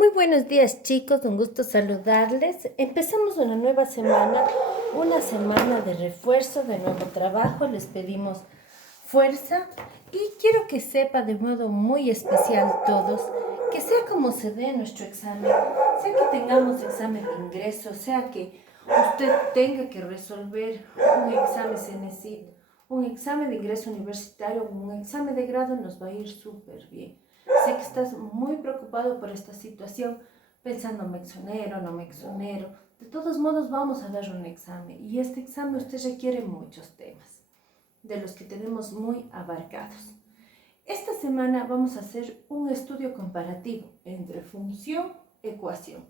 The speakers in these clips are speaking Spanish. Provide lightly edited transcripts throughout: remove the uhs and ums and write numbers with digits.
Muy buenos días chicos, un gusto saludarles. Empezamos una semana de refuerzo, de nuevo trabajo. Les pedimos fuerza y quiero que sepa de modo muy especial todos, que sea como se dé nuestro examen, sea que tengamos examen de ingreso, sea que usted tenga que resolver un examen CNESID, un examen de ingreso universitario, un examen de grado, nos va a ir súper bien. Sé que estás muy preocupado por esta situación, pensando me exonero, no me exonero. De todos modos vamos a dar un examen y este examen usted requiere muchos temas, de los que tenemos muy abarcados. Esta semana vamos a hacer un estudio comparativo entre función y ecuación,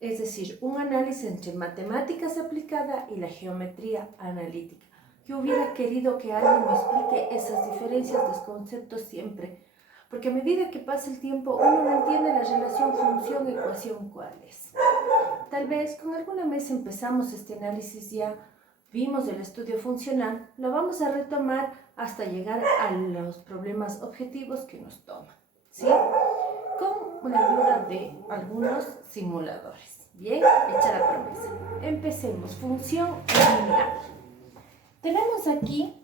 es decir, un análisis entre matemáticas aplicada y la geometría analítica. Yo hubiera querido que alguien me explique esas diferencias de los conceptos siempre, porque a medida que pasa el tiempo uno no entiende la relación función-ecuación cuál es. Tal vez con alguna vez empezamos este análisis, ya vimos el estudio funcional, lo vamos a retomar hasta llegar a los problemas objetivos que nos toman, ¿sí? Con la ayuda de algunos simuladores. Bien, hecha la promesa. Empecemos. Función lineal. Tenemos aquí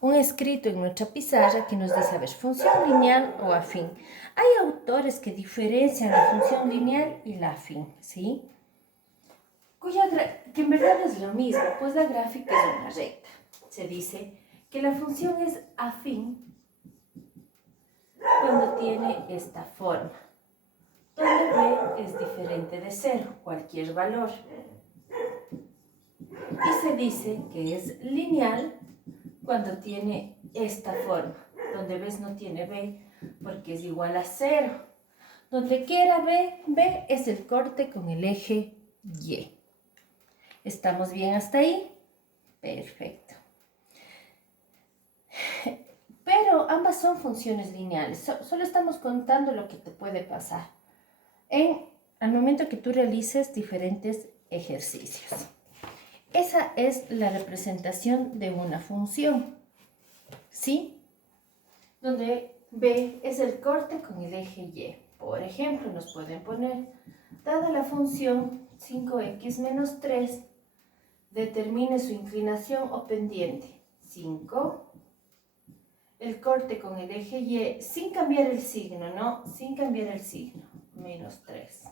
un escrito en nuestra pizarra que nos dice, a ver, función lineal o afín. Hay autores que diferencian la función lineal y la afín, ¿sí? Que en verdad es lo mismo, pues la gráfica es una recta. Se dice que la función es afín cuando tiene esta forma, donde b es diferente de 0, cualquier valor. Y se dice que es lineal cuando tiene esta forma, donde b no tiene b porque es igual a 0. Donde quiera b es el corte con el eje y. ¿Estamos bien hasta ahí? Perfecto. Pero ambas son funciones lineales. Solo estamos contando lo que te puede pasar al momento que tú realices diferentes ejercicios. Esa es la representación de una función, ¿sí? Donde b es el corte con el eje y. Por ejemplo, nos pueden poner, dada la función 5x menos 3, determine su inclinación o pendiente. 5, el corte con el eje y, sin cambiar el signo, ¿no? Sin cambiar el signo, menos 3.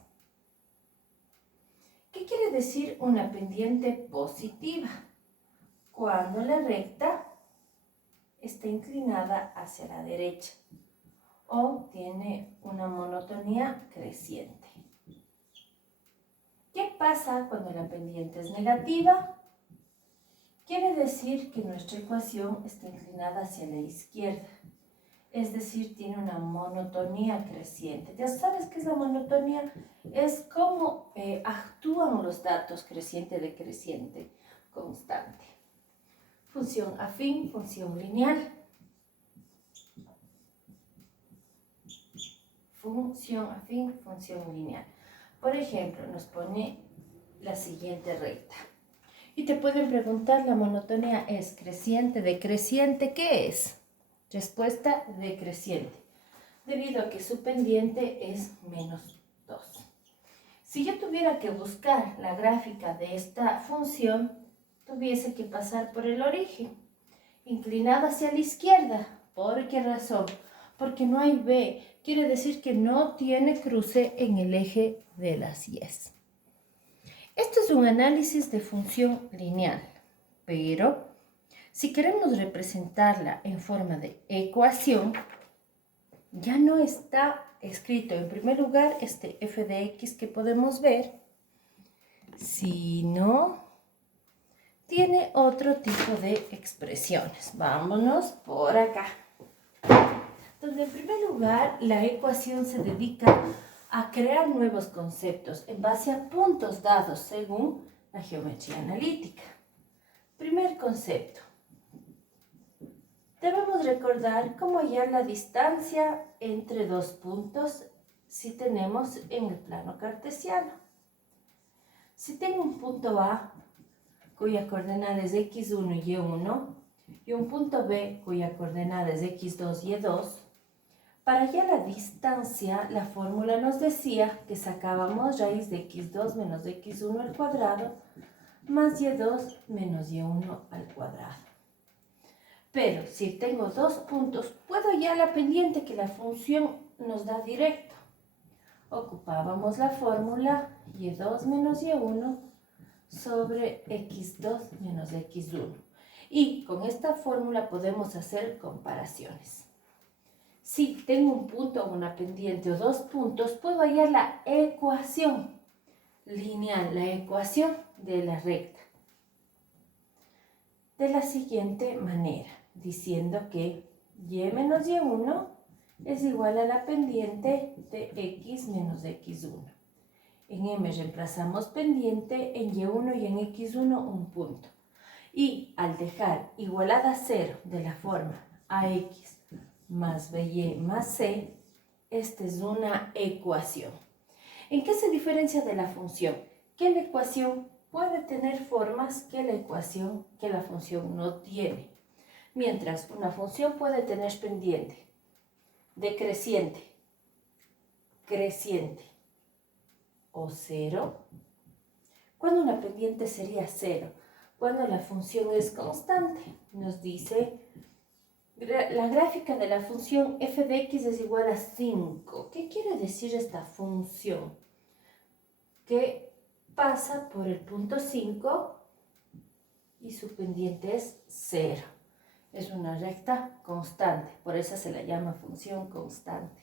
¿Qué quiere decir una pendiente positiva? Cuando la recta está inclinada hacia la derecha o tiene una monotonía creciente. ¿Qué pasa cuando la pendiente es negativa? Quiere decir que nuestra ecuación está inclinada hacia la izquierda, es decir, tiene una monotonía creciente. Ya sabes qué es la monotonía, es cómo actúan los datos creciente-decreciente constante. Función afín, función lineal. Función afín, función lineal. Por ejemplo, nos pone la siguiente recta. Y te pueden preguntar, la monotonía es creciente, decreciente, ¿qué es? Respuesta, decreciente, debido a que su pendiente es menos 2. Si yo tuviera que buscar la gráfica de esta función, tuviese que pasar por el origen, inclinada hacia la izquierda. ¿Por qué razón? Porque no hay b, quiere decir que no tiene cruce en el eje de las y's. Esto es un análisis de función lineal, pero si queremos representarla en forma de ecuación, ya no está escrito en primer lugar este f de x que podemos ver, sino tiene otro tipo de expresiones. Vámonos por acá. Donde en primer lugar la ecuación se dedica a crear nuevos conceptos en base a puntos dados según la geometría analítica. Primer concepto. Debemos recordar cómo hallar la distancia entre dos puntos si tenemos en el plano cartesiano. Si tengo un punto A cuya coordenada es x1 y y1 y un punto B cuya coordenada es x2 y y2, Para hallar la distancia, la fórmula nos decía que sacábamos raíz de x2 menos x1 al cuadrado más y2 menos y1 al cuadrado. Pero si tengo dos puntos, puedo hallar la pendiente que la función nos da directo. Ocupábamos la fórmula y2 menos y1 sobre x2 menos x1. Y con esta fórmula podemos hacer comparaciones. Si tengo un punto o una pendiente o dos puntos, puedo hallar la ecuación lineal, la ecuación de la recta, de la siguiente manera, diciendo que y menos y1 es igual a la pendiente de x menos x1. En m reemplazamos pendiente, en y1 y en x1 un punto. Y al dejar igualada a 0 de la forma ax más by más c, esta es una ecuación. ¿En qué se diferencia de la función? Que la ecuación puede tener formas que la función no tiene. Mientras una función puede tener pendiente decreciente, creciente o 0, cuando una pendiente sería 0, cuando la función es constante, nos dice la gráfica de la función f de x es igual a 5. ¿Qué quiere decir esta función? Que pasa por el punto 5 y su pendiente es 0. Es una recta constante, por eso se la llama función constante.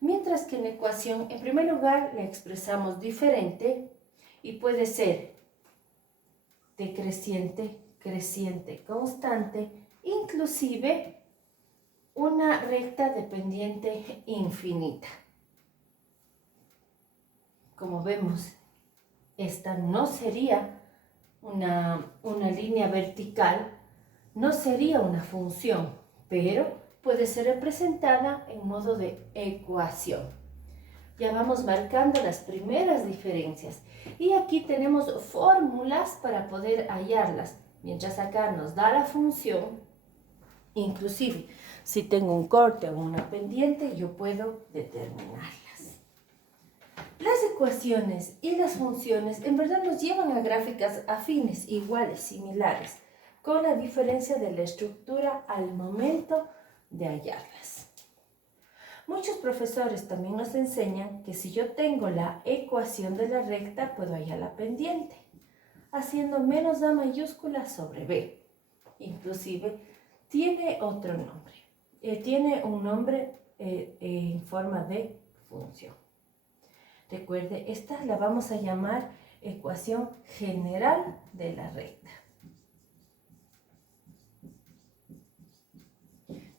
Mientras que en la ecuación, en primer lugar, la expresamos diferente y puede ser decreciente, creciente, constante, inclusive una recta de pendiente infinita. Como vemos, esta no sería una línea vertical, no sería una función, pero puede ser representada en modo de ecuación. Ya vamos marcando las primeras diferencias y aquí tenemos fórmulas para poder hallarlas. Mientras acá nos da la función, inclusive si tengo un corte o una pendiente, yo puedo determinarlas. Las ecuaciones y las funciones en verdad nos llevan a gráficas afines, iguales, similares, con la diferencia de la estructura al momento de hallarlas. Muchos profesores también nos enseñan que si yo tengo la ecuación de la recta, puedo hallar la pendiente, haciendo menos A mayúscula sobre B. Inclusive tiene otro nombre, tiene un nombre en forma de función. Recuerde, esta la vamos a llamar ecuación general de la recta.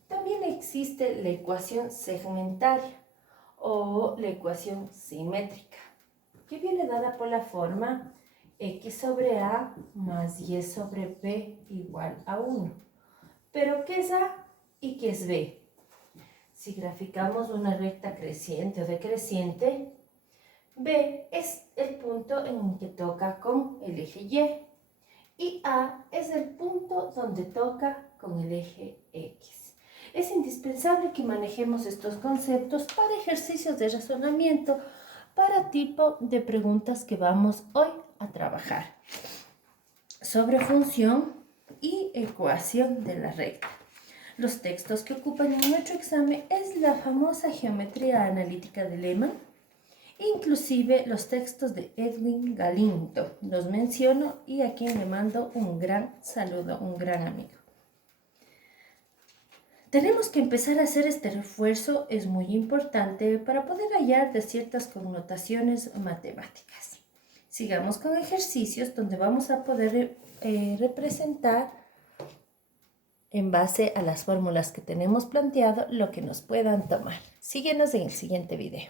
También existe la ecuación segmentaria o la ecuación simétrica, que viene dada por la forma x sobre a más y sobre b igual a 1. ¿Pero qué es a y qué es b? Si graficamos una recta creciente o decreciente, b es el punto en el que toca con el eje y a es el punto donde toca con el eje x. Es indispensable que manejemos estos conceptos para ejercicios de razonamiento, para tipo de preguntas que vamos hoy a trabajar sobre función y ecuación de la recta. Los textos que ocupan en nuestro examen es la famosa geometría analítica de Lehmann, inclusive los textos de Edwin Galindo. Los menciono y a quien le mando un gran saludo, un gran amigo. Tenemos que empezar a hacer este refuerzo, es muy importante para poder hallar de ciertas connotaciones matemáticas. Sigamos con ejercicios donde vamos a poder representar en base a las fórmulas que tenemos planteado lo que nos puedan tomar. Síguenos en el siguiente video.